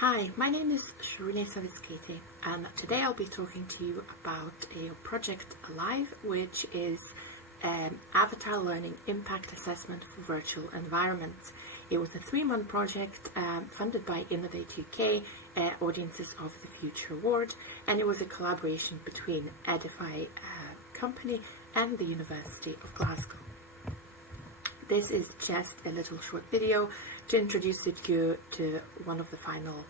Hi, my name is Shirley Savitskite, and today I'll be talking to you about a project Alive, which is Avatar Learning Impact Assessment for Virtual Environments. It was a 3-month project funded by Innovate UK, Audiences of the Future Award, and it was a collaboration between Edify company and the University of Glasgow. This is just a little short video to introduce you to one of the final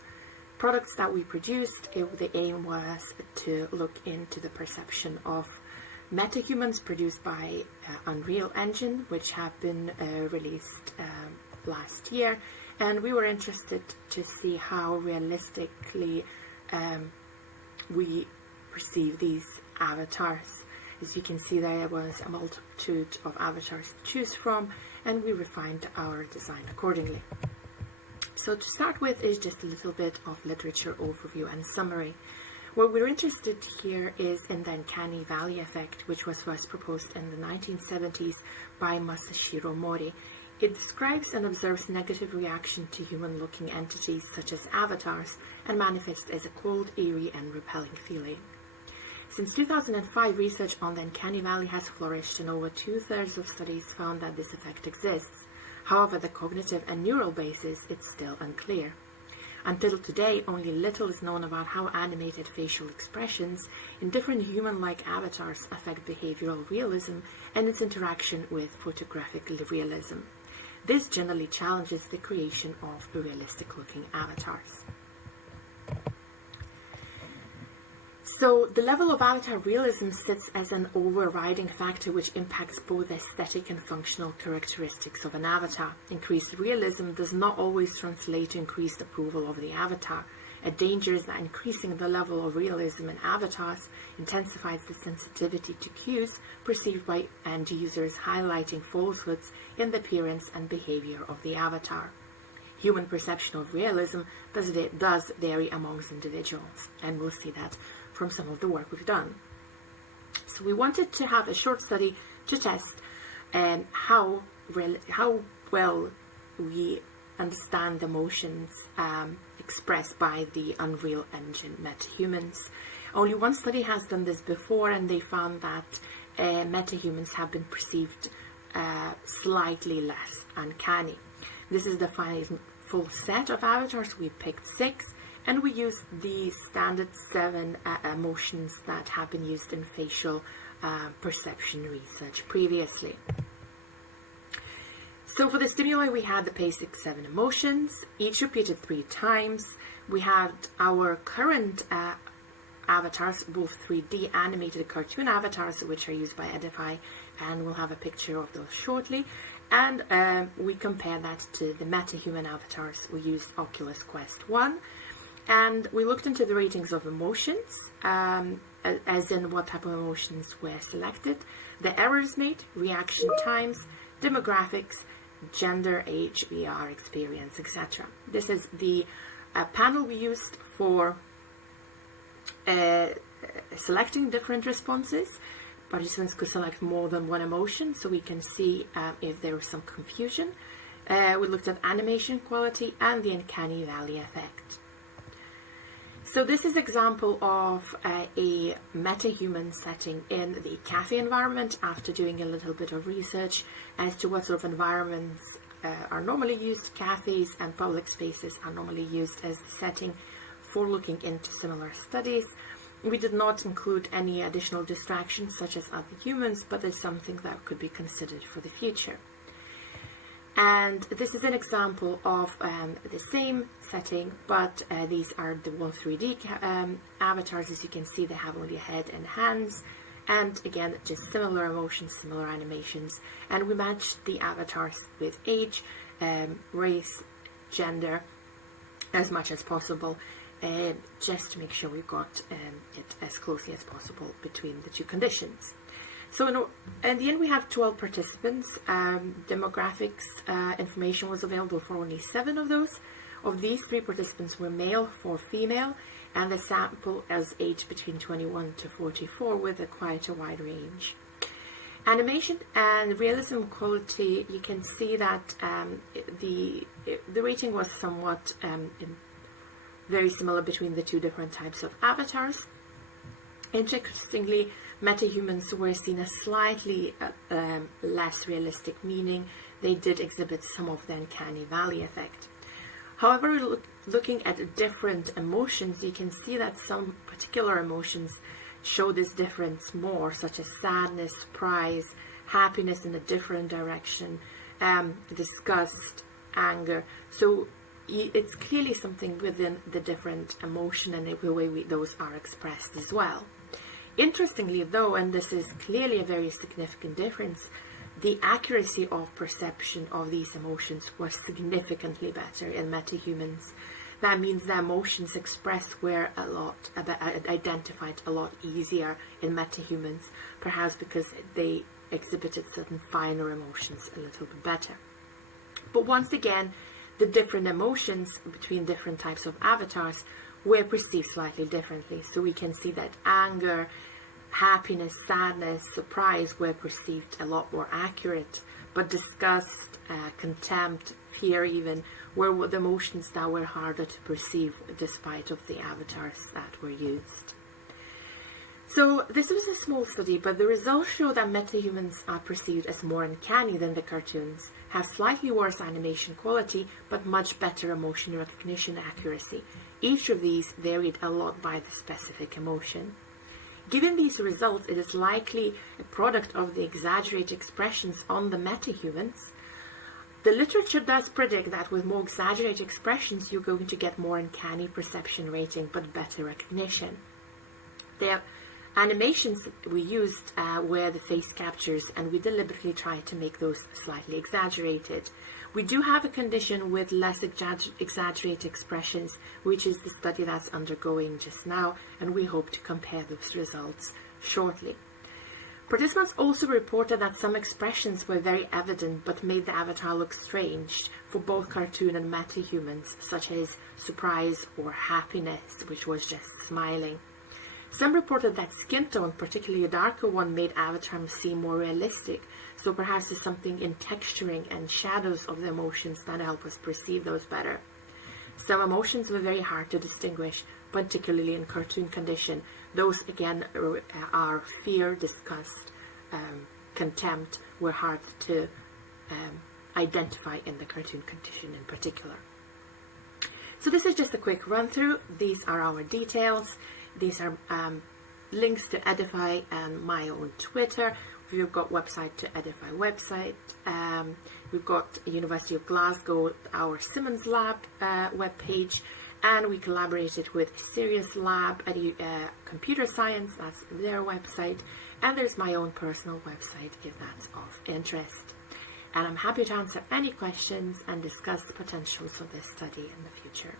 products that we produced. The aim was to look into the perception of metahumans produced by Unreal Engine, which have been released last year, and we were interested to see how realistically we perceive these avatars. As you can see, there was a multitude of avatars to choose from, and we refined our design accordingly. So to start with is just a little bit of literature overview and summary. What we're interested here is in the uncanny valley effect, which was first proposed in the 1970s by Masashiro Mori. It describes and observes negative reaction to human-looking entities such as avatars and manifests as a cold, eerie, and repelling feeling. Since 2005, research on the uncanny valley has flourished, and over 2/3 of studies found that this effect exists. However, the cognitive and neural basis is still unclear. Until today, only little is known about how animated facial expressions in different human-like avatars affect behavioral realism and its interaction with photographic realism. This generally challenges the creation of realistic-looking avatars. So the level of avatar realism sits as an overriding factor which impacts both aesthetic and functional characteristics of an avatar. Increased realism does not always translate to increased approval of the avatar. A danger is that increasing the level of realism in avatars intensifies the sensitivity to cues perceived by end users, highlighting falsehoods in the appearance and behavior of the avatar. Human perception of realism does vary amongst individuals, and we'll see that from some of the work we've done. So we wanted to have a short study to test how well we understand the emotions expressed by the Unreal Engine metahumans. Only one study has done this before, and they found that metahumans have been perceived slightly less uncanny. This is the full set of avatars. We picked 6, and we used the standard 7 emotions that have been used in facial perception research previously. So for the stimuli, we had the basic 7 emotions, each repeated 3 times. We had our current avatars, both 3D animated cartoon avatars, which are used by Edify, and we'll have a picture of those shortly. And we compare that to the metahuman avatars. We used Oculus Quest 1, and we looked into the ratings of emotions, as in what type of emotions were selected, the errors made, reaction times, demographics, gender, age, VR experience, etc. This is the panel we used for selecting different responses. Participants could select more than one emotion, so we can see if there was some confusion. We looked at animation quality and the uncanny valley effect. So this is an example of a metahuman setting in the cafe environment after doing a little bit of research as to what sort of environments are normally used. Cafes and public spaces are normally used as the setting for looking into similar studies. We did not include any additional distractions such as other humans, but it's something that could be considered for the future. And this is an example of the same setting, but these are the 3D avatars. As you can see, they have only a head and hands, and again, just similar emotions, similar animations. And we matched the avatars with age, race, gender, as much as possible, just to make sure we've got it as closely as possible between the two conditions. So in the end, we have 12 participants. Demographics information was available for only 7 of those. Of these, 3 participants were male, 4 female, and the sample is aged between 21 to 44 with quite a wide range. Animation and realism quality, you can see that the rating was somewhat very similar between the two different types of avatars. Interestingly, metahumans were seen as slightly less realistic, meaning they did exhibit some of the uncanny valley effect. However, looking at different emotions, you can see that some particular emotions show this difference more, such as sadness, surprise, happiness in a different direction, disgust, anger. So it's clearly something within the different emotion and the way those are expressed as well. Interestingly though, and this is clearly a very significant difference, the accuracy of perception of these emotions was significantly better in metahumans. That means the emotions expressed were identified a lot easier in metahumans, perhaps because they exhibited certain finer emotions a little bit better. But once again, the different emotions between different types of avatars were perceived slightly differently. So we can see that anger, happiness, sadness, surprise were perceived a lot more accurate, but disgust, contempt, fear even, were the emotions that were harder to perceive despite of the avatars that were used. So this was a small study, but the results show that metahumans are perceived as more uncanny than the cartoons, have slightly worse animation quality, but much better emotion recognition accuracy. Each of these varied a lot by the specific emotion. Given these results, it is likely a product of the exaggerated expressions on the metahumans. The literature does predict that with more exaggerated expressions, you're going to get more uncanny perception rating, but better recognition. The animations we used were the face captures, and we deliberately tried to make those slightly exaggerated. We do have a condition with less exaggerated expressions, which is the study that's undergoing just now, and we hope to compare those results shortly. Participants also reported that some expressions were very evident but made the avatar look strange for both cartoon and metahumans, such as surprise or happiness, which was just smiling. Some reported that skin tone, particularly a darker one, made avatars seem more realistic, so perhaps there's something in texturing and shadows of the emotions that help us perceive those better. Some emotions were very hard to distinguish, particularly in cartoon condition. Those again are fear, disgust, contempt, were hard to identify in the cartoon condition in particular. So this is just a quick run through. These are our details. These are links to Edify and my own Twitter. We've got website to Edify website. We've got University of Glasgow, our Simmons Lab webpage, and we collaborated with Sirius Lab at Computer Science. That's their website, and there's my own personal website if that's of interest. And I'm happy to answer any questions and discuss the potentials of this study in the future.